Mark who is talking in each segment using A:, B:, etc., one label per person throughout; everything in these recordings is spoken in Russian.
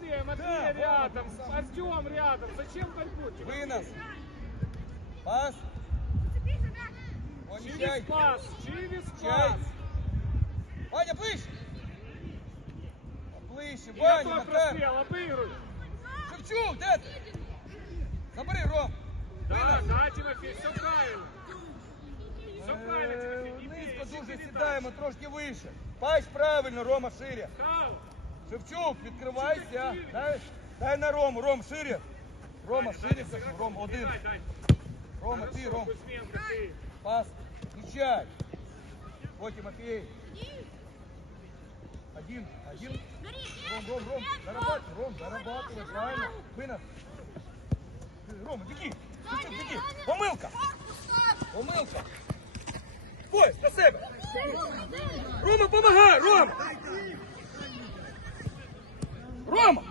A: быстрее, Матвей
B: Да,
A: рядом,
B: Вова,
A: Артем рядом. Зачем борьбу?
B: Вынос. Пас. Вон,
A: Через
B: чай.
A: пас, через
B: Чай.
A: пас.
B: Ваня, ближче. Ближче,
A: И
B: Ваня, Макар.
A: прострел, обыгрывай.
B: Шевчук, де ти? Забери, Ром.
A: Да,
B: Вынос.
A: да, Тимофей, все правильно. Все правильно, Тимофей.
B: Низько
A: ищи
B: дуже сідаємо, трошки вище. Пасть правильно, Рома, шире.
A: Хау.
B: Шевчук, відкривайся. Дай, дай на Рому, Ром, шире. Рома, шире, кажу. Ром, один. Рома, ти, Ром. Пас, включай. Вот Тимофей. Один, один. Ром, Ром, Ром, зарабатывай, Ром, зарабатывай, правильно. Вынос. Рома, беги. Шевчук, беги. Помылка. Помылка. Ой, на себе. Рома, помогай, Рома. Рома.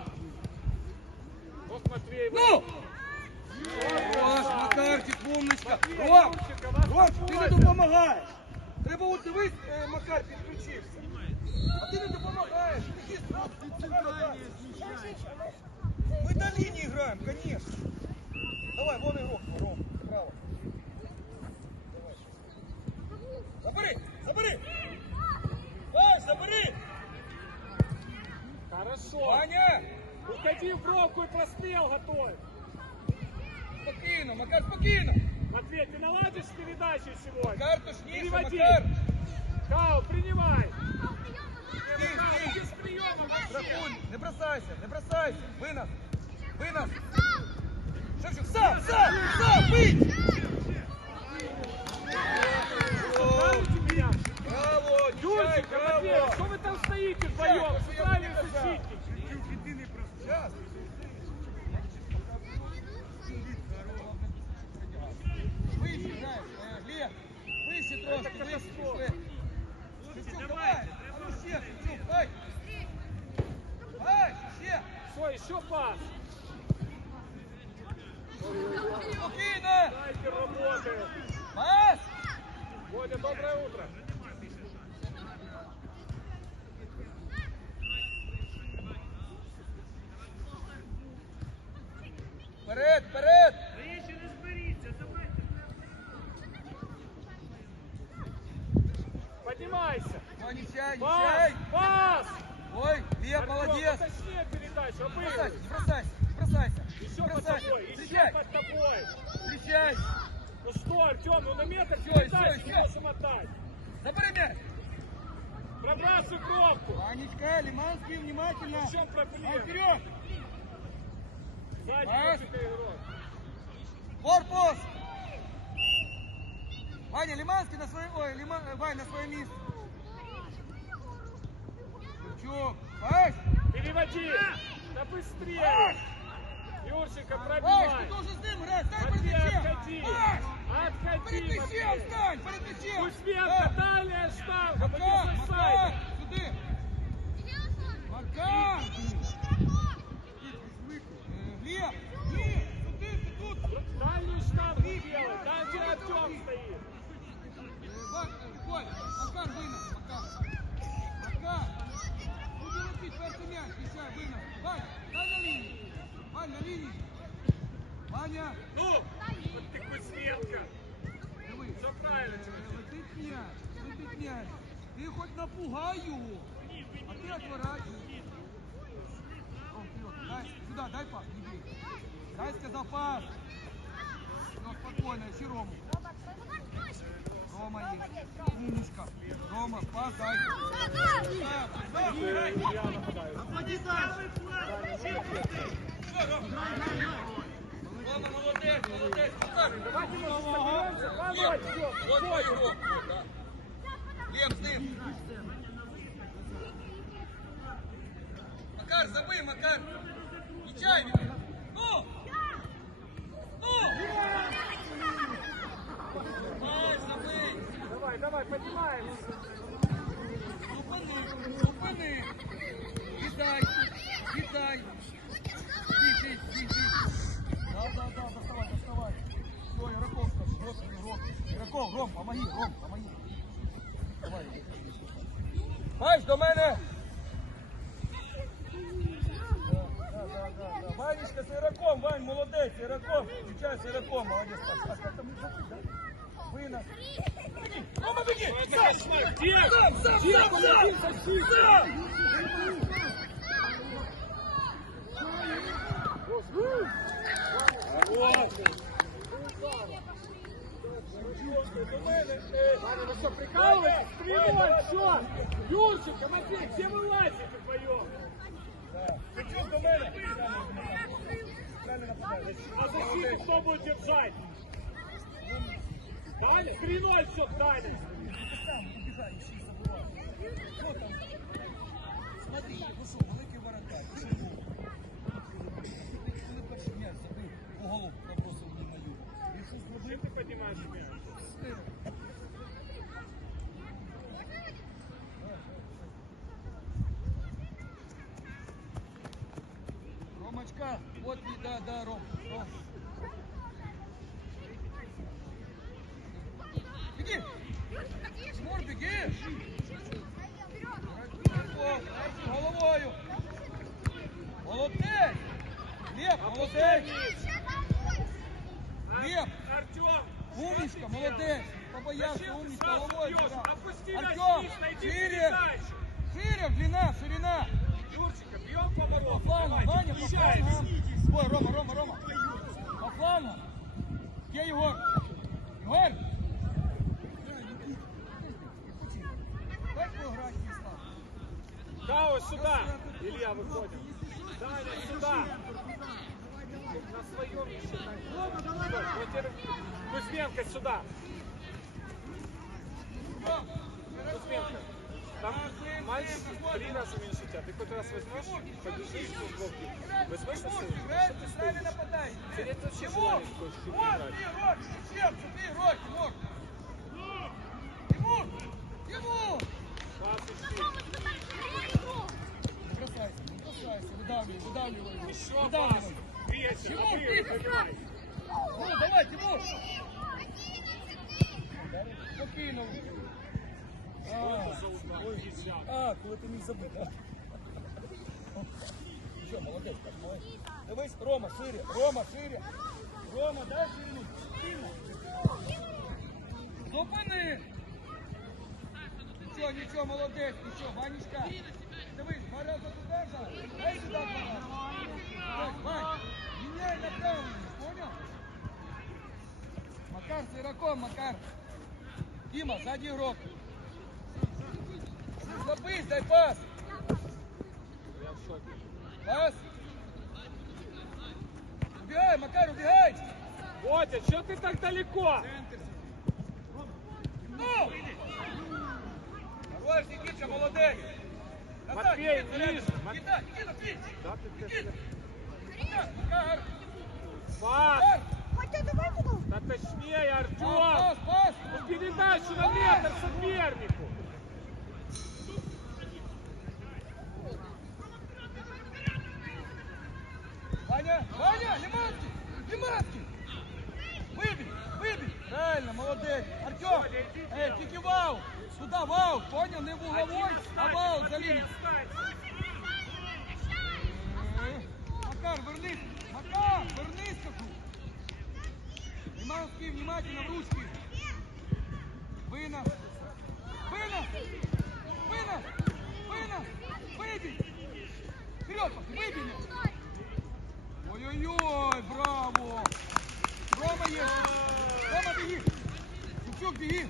A: Вот Матвей.
B: Ну! Хорош, Макарчик, умничка. Ром, Ром, ти не допомагаєш. Треба от дивись, е, Макар підключився. А ти не допомагаєш. Ти хист, Ром, Ми на лінії граємо, конечно. Давай, вон ігрок, Ром, право. Давай. Забери, забери. Дай, забери.
A: Хорошо.
B: Ваня,
A: Уходи в бровку и прострел готовь.
B: спокійно, Макар, спокійно.
A: Матвей, ты наладишь передачи сегодня?
B: Макар, точніше,
A: Переводи.
B: Макар.
A: Хау, принимай.
B: Стій, стій.
A: Без приема вообще.
B: Рахунь, не бросайся, не бросайся. Вынос, вынос. Шевчук, сам, сам, сам, бить!
A: Знаете меня?
B: Браво, Чай,
A: Юрчик, Матвей,
B: браво.
A: что вы там стоите вдвоем?
B: Сейчас,
A: Водя, доброе утро.
B: Вперед, вперед.
A: Поднимайся.
B: Ну, не чай, не
A: Пас,
B: чай.
A: пас.
B: Ой, Лев,
A: Артем,
B: молодец.
A: Точнее передачу,
B: Не
A: обыгрывай.
B: бросайся, не бросайся, не бросайся.
A: Еще под тобой, еще под тобой.
B: встречай.
A: Ну что, Артем, ну на метр
B: Всё,
A: передачу
B: всё, всё.
A: можем отдать.
B: Забери мяч.
A: Пробрасывай кромку.
B: Ванечка, Лиманский, внимательно.
A: В чем
B: А,
A: проблема?
B: вперед.
A: Сзади игрок.
B: Корпус. Ваня, Лиманский на свое... Ой, Лиман... э, Вань, на свое место. Шевчук. Пас.
A: Переводи. Да быстрее. Юрченко, пробивай.
B: ты должен с ним играть. Стань перед мячом.
A: отходи. Отходи,
B: перед мячом встань, перед мячом.
A: Кузьменко, далее штанга.
B: Макар, Макар, сюди. Макар. Глеб, ні, сюди, ти тут.
A: Дальнюю штангу делай. Там, где Артем стоит.
B: Макар винос, Макар. Макар. Ваня,
A: Ну, вот ты
B: диви.
A: Все правильно.
B: Летить м'яч, летить м'яч. Ти хоч напугай його, а. Ром, вперед, дай, сюда, дай пас, не бей. Дай, сказал пас. Ну, спокойно, ищи Рому. Рома есть. Умничка. Рома, пас дай. Да, да.
A: Я нападаю.
B: Рома, молодець, молодець. Макар.
A: Давайте мы соберемся. Помочь. Все,
B: Вот твой урок. Да. Лем с ним. забий, Макар. Нічай від. Ну! Ну! Ай, забий.
A: Давай, давай, поднимаемся.
B: Зупини, зупини. Віддай, віддай. Да, да, да, доставай, доставай. Все, Игроков, Ром. Игроков, Ром, помоги, Ром, помоги.
A: Ваня, 3-0 все, Таня.
B: Сам убігай, ще й забувай. Що там? Смотри, ну що, великий воротар. Що було? Коли перший м'яч забив, по голову пробросив мені на юг. Він що
A: Где
B: зробив?
A: ты поднимаешь мяч?
B: Ромочка, вот и да, да, Ром, Сюда.
A: Опусти
B: Артем,
A: вниз, найди передачу.
B: Шире, длина, ширина!
A: Юрчика, бьем по
B: По
A: воротам.
B: флангу, Ваня, по флангу. Ой, Рома, Рома, Рома. По флангу. Где Егор? Егор!
A: Гао, сюда! Илья, выходим. Даня, сюда! На своем теперь Кузьменко сюда! Там мальчик три раза меньше тебя. Ты хоть раз возьмешь, побежишь в футболке. Возьмешь на свою?
B: играй, ты сами нападай.
A: Тебе это вообще желание хочешь
B: Вот,
A: играть.
B: ты, Рок, Чем, ты, Рок, Тимур! Тимур! Тимур! Не бросайся, не бросайся, выдавливай, выдавливай.
A: Еще
B: Выдавливай. Тимур,
A: ты.
B: Ну, давай, Тимур! Спокійно. А,
A: За удар, не взял.
B: а, коли ти міг забити. а. Що, молодець, так, молодець. Дивись, Рома, шире, Рома, шире. Рома, дай ширину. Сильно. Зупини. Нічого, нічого, молодець, нічого, Ванечка. Дивись, два рази туди жав. Дай сюди два рази. Ось, Вань, міняй направлення, понял? Макар с игроком, Макар. Дима, сзади игрок. Забыть, дай пас.
A: Я в шоке.
B: Пас. Убегай, Макар, убегай.
A: Ботя, что ты так далеко?
B: Ну! Хорош, Никита, молодец.
A: Матвей, ближе.
B: Никита, Никита, ближе. Никита. Макар,
A: Пас!
B: Макар.
A: Да точнее, Артем!
B: пас, пас.
A: Ну, Передачу на метр сопернику!
B: эй, кики вау. Сюда вау, понял, не в угловой, а вау за линию. Макар, вернись! Макар, вернись, кажу! Лиманский, внимательно, в ручки! Вынос! Вынос! Вынос! Вынос! Выбей! Вперед, Макар, выбей мяч! Ой-ой-ой, браво! Рома есть! Рома, беги!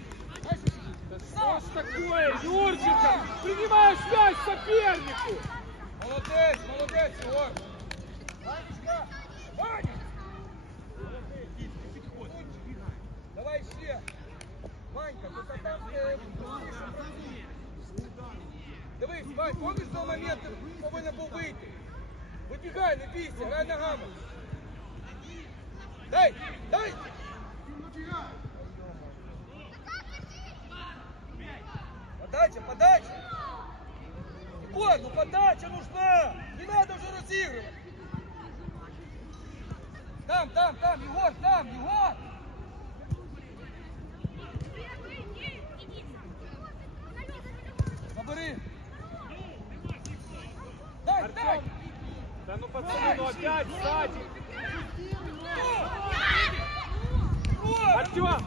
A: Да что ж такое, Юрчика? Принимаешь мяч сопернику!
B: Молодець, молодець, Егор! Ванечка! Ваня! Давай ще! Ванька, там е, Дивись, Вань, помниш того моменту, повинен був вийти? Вибігай, не бійся, грай ногами. Дай, дай. Подача, подача. Егор, ну подача нужна. Не надо уже разыгрывать. Там, там, там, Егор, там, Егор. Забери. Дай, дай.
A: Артем! Да ну пацаны, ну опять сзади! Артем!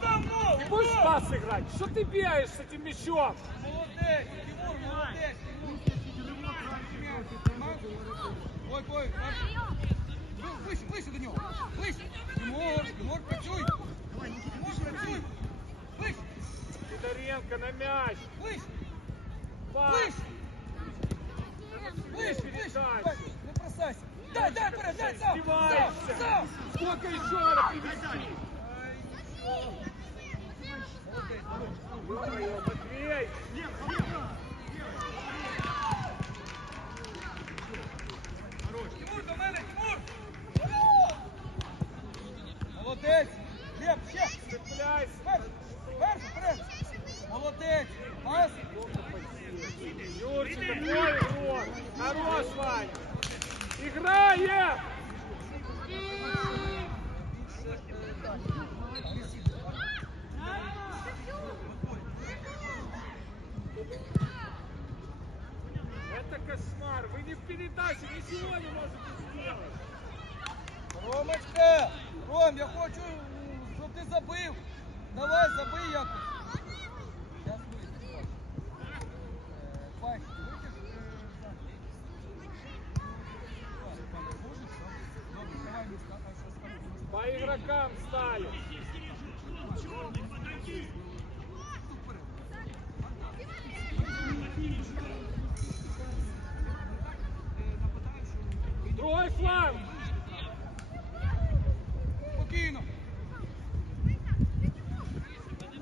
A: Ты будешь в пас играть? Что ты бегаешь с этим мячом?
B: Молодець, Тимур, молодець. Ой, ой, Вище, вище до нього. Вище. Тимур, Тимур, працюй. Тимур, працюй. Вище,
A: Сидоренко на мяч!
B: вище,
A: Пас!
B: Вище, вище. Дай, Не бросайся. Дай, дай, вперед, дай, сам, сам, сам.
A: Сколько еще надо привести? Ё-моё, Матвей!
B: Тимур, до мене, Тимур. Молодець. Леп, ще.
A: Цепляйся!
B: Перший, перший, вперед. Молодець. Пас.
A: Юрчик, какой игрок! Хорош, Ваня! Играем! Это кошмар! Вы не в передаче ничего не можете сделать!
B: Ромочка! Ром, я хочу, щоб ти забив. Давай, забий якось. Я Мішка, а що скажу?
A: По игрокам стали! Другой фланг!
B: Спокійно.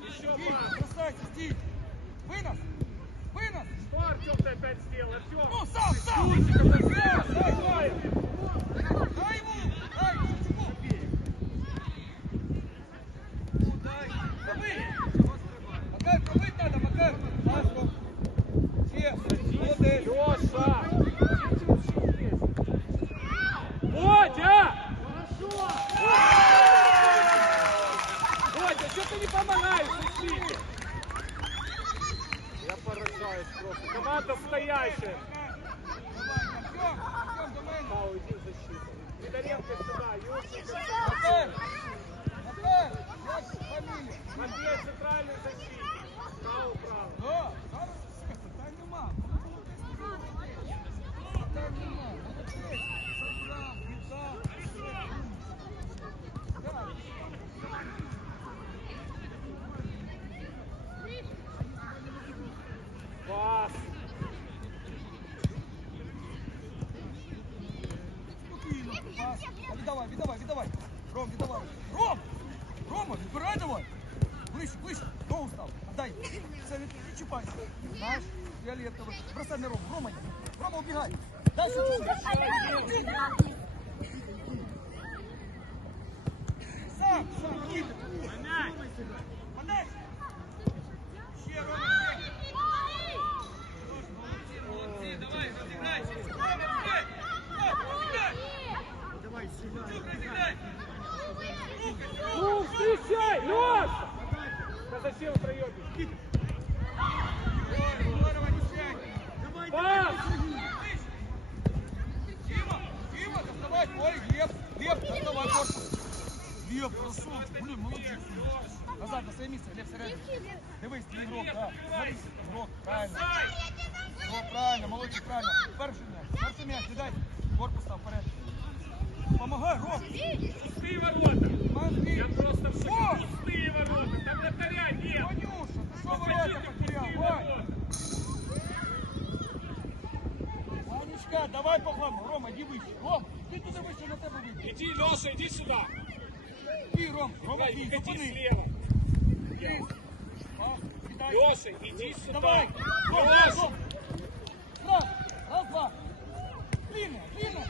A: Еще
B: Стій,
A: два!
B: бросайся, стій. Винос. Винос.
A: Что Артем ты опять сделал? Артем!
B: Ну, сам, сам. фіолетовий. Бросай на Рому. Рома, Рома, убігай. Дай Шевчуку. Сам, сам, їдь. Манець. Ще, Рома, ще. Тож, молодці, молодці. Давай, розіграйся. Рома, розіграй. Рома, розіграй. Шевчук, розіграй.
A: Ну, встречай, Леша! Да зачем проебись?
B: Лев, Лев, доставай корпус. Лев, красавчик, блин, молодец. Назад, на своє місце, Лев, всередину. Дивись, твій ігрок, да. Смотри, ігрок, правильно. Ігрок, правильно, молодчик, правильно. Перший м'яч, перший м'яч, не дай. Корпус став вперед. Помагай, Ром.
A: Пустые ворота!
B: Мозги.
A: Я просто в
B: О!
A: шоке. Пустые ворота! Там вратаря нет!
B: Ванюша, ти що
A: Покажите
B: ворота потеряв?
A: пустые
B: Вань. Пускай, давай поглам. Рома, иди вище. Ром, ти туда вище на тебе вийде.
A: Іди, Леша, іди сюди.
B: Ти, Ром, Рома,
A: иди,
B: иди
A: слева. Леша, иди сюда.
B: Давай. Ром, Ром,
A: Леша.
B: Ну, Ром. Раз, раз, два. Длинно, длинно.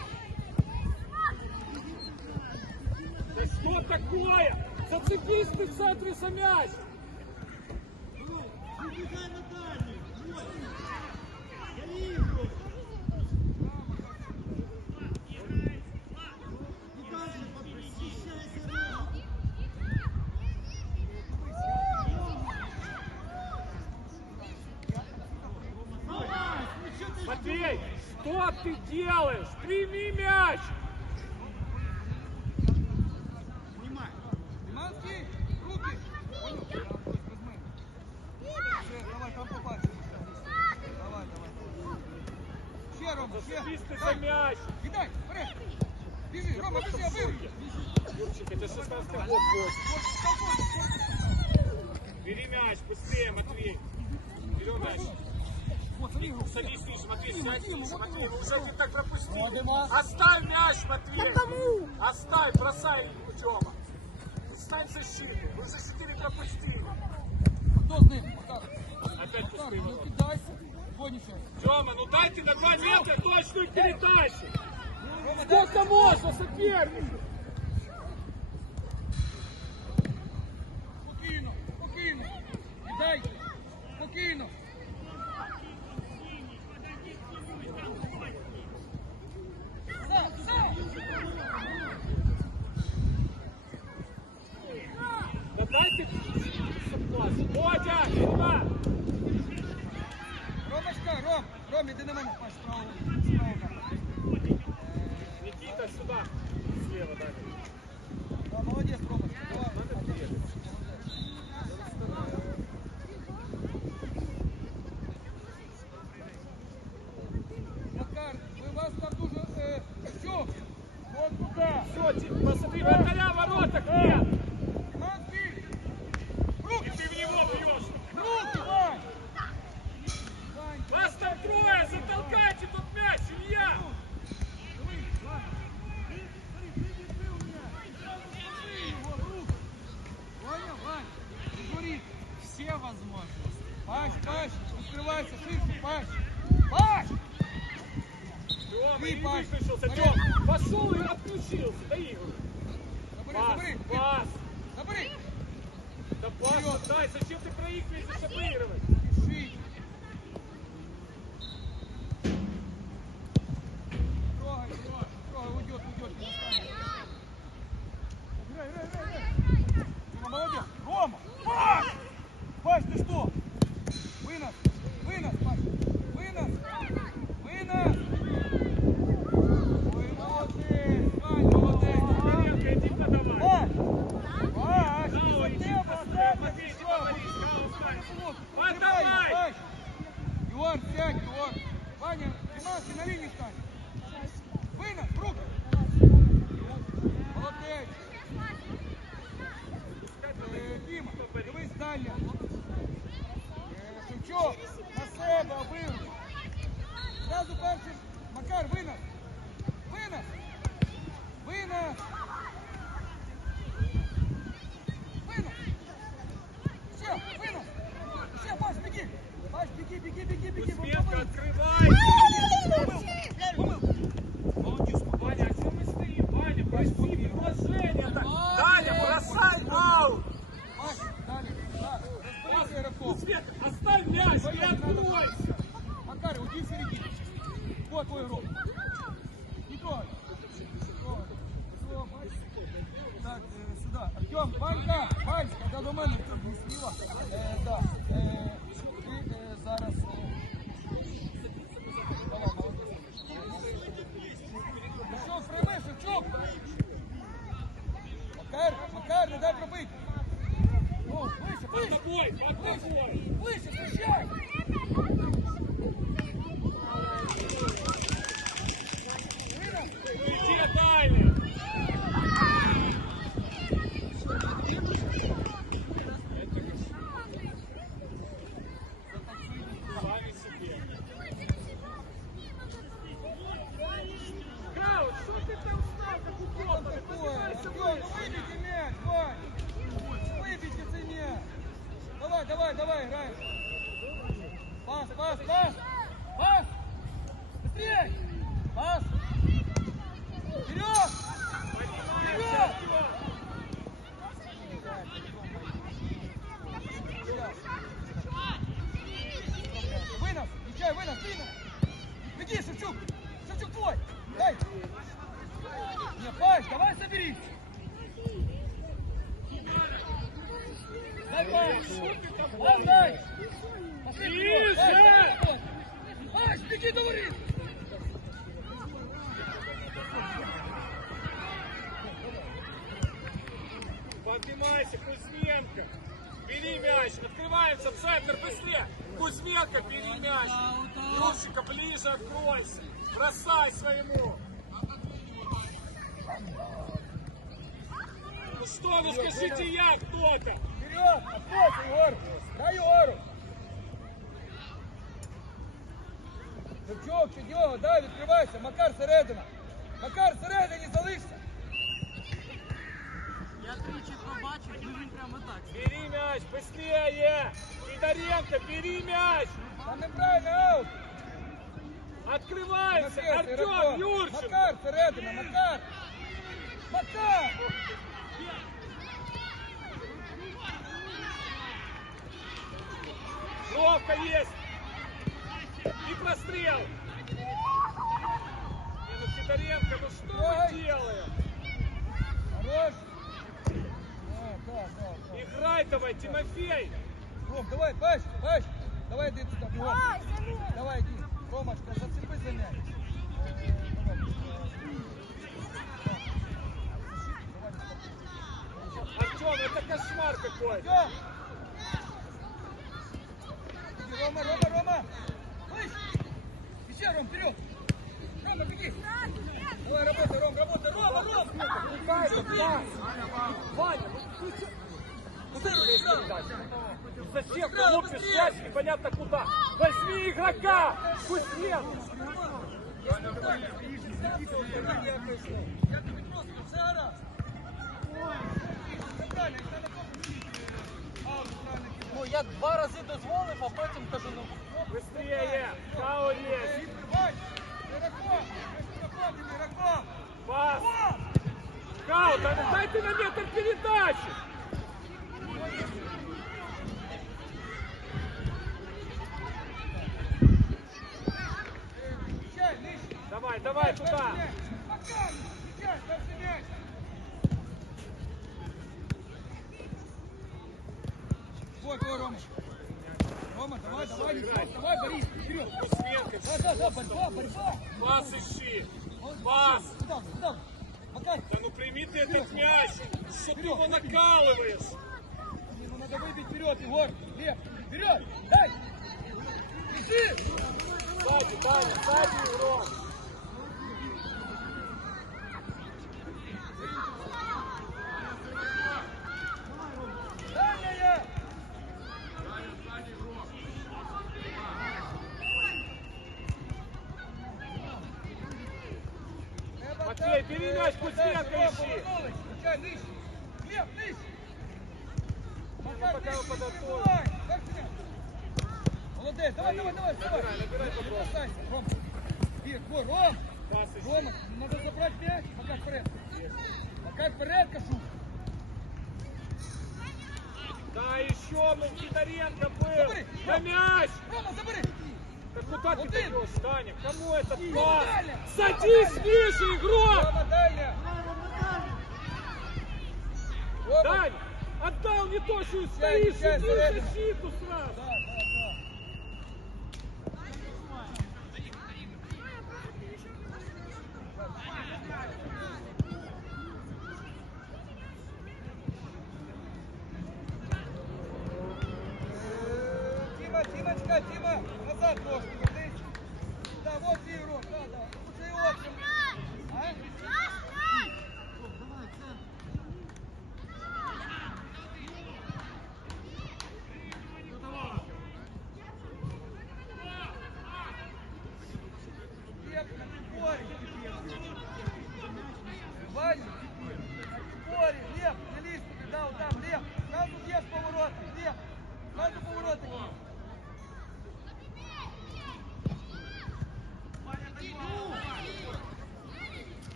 C: Да что
A: такое? Зацепись ты
B: в центре за мяч.
A: Футболисты за мяч.
B: Кидай, вперед. Бежи, Рома, бежи, я вырву.
A: Юрчик, это 16 год, Бери мяч, быстрее, Матвей. Берем мяч. Садись, Миш, Матвей, сядь, Миша, Матвей, уже ты так пропустил. Оставь мяч, Матвей. Оставь, бросай Тёма. Ставь защиту, вы защитили, пропустили. Опять пустые
B: ну
A: ворота.
B: Поднишься.
A: Тёма, ну дайте на два метра точную передачу. Сколько можно
B: сопернику? Открывайся, шире, Паш! Паш! Ты, Паш!
A: Паш! Пошел и отключился, да Игорь! Пас, пас!
B: Добрый!
A: Да пас, дай, зачем ты проигрываешь, запроигрывать? Иди
B: в середину. Вот твой игрок. Не трогай. Так, э, сюда. Артем, Ванька!
A: Поднимайся, Кузьменко. Бери мяч. Открываемся в центр быстрее. Кузьменко, бери мяч. Рушика, ближе откройся. Бросай своему. Ну что, ну скажите я кто-то.
B: Вперед! Отброс, Егор! Дай Егору! Шевчук, Федьова, дай, відкривайся! Макар середина! Макар середині залишся!
D: Я тричі побачив, ну він прямо так.
A: Бери мяч, быстрее. Федоренко, бери мяч.
B: Там неправильно аут!
A: Открываемся.
B: Тимофей,
A: Артем,
B: Сиротко.
A: Юрченко.
B: Макар середина, Макар! Макар!
A: Бровка есть. И прострел. Не, ну Федоренко, ну что
B: Ой.
A: мы делаем?
B: Хорош! Да, да, да.
A: Играй давай, Тимофей.
B: Ром, давай, Паш, Паш! Давай иди туда, бегом. Давай иди. Ромашка, зацепи за мяч.
A: Артем, это кошмар какой.
B: Иди, Рома, Рома, Рома! Еще, Ром, вперед! Рома, беги! Давай, работай, Ром, работай! Рома, Ром! Ты?
A: Ваня,
B: сразу!
A: Зачем ты лупишь мяч непонятно куда? Возьми игрока! Кузьменко.
B: Я тобі просто
D: Ну я два рази дозволив, а потім кажу, ну
A: Быстрее. Као есть. Пас. Као, да дай ты на метр передачи. Давай, давай туда.
B: Пока! Встречай, Вот, твой Рома. Рома, давай, давай, стоп, давай, Борис, вперед! Да, да, да, борьба, борьба!
A: Пас ищи. Пас.
B: Куда, куда? Макар,
A: Да ну прими ты этот мяч. Что ты его накалываешь?
B: ему надо выбить вперед, Егор! Лев, вперед! Дай! Иди!
A: Сзади, Даня, сзади игрок.
B: Дальняя!
A: Матвей, бери мяч, Кузьменко ищи.
B: Включай, нижче! Лев, нижче! Макар,
A: пока
B: нижче,
A: подотвор.
B: давай! Как ты? Молодец, давай, давай, давай, давай! Бросайся, Ром! Бег, во, Ром! Рома, надо забрать мяч, Макар вперед! Макар вперед, Кашу!
A: Да еще, ну Федоренко был.
B: Забери,
A: На мяч.
B: Рома, забери!
A: Да куда ты
B: Один.
A: даешь, Даня? Кому этот
B: И
A: пас?
B: Даня.
A: Садись ниже, игрок!
B: Рома! Рома!
A: Дань, отдал не то, что стоишь, иди защиту сразу.
B: Да.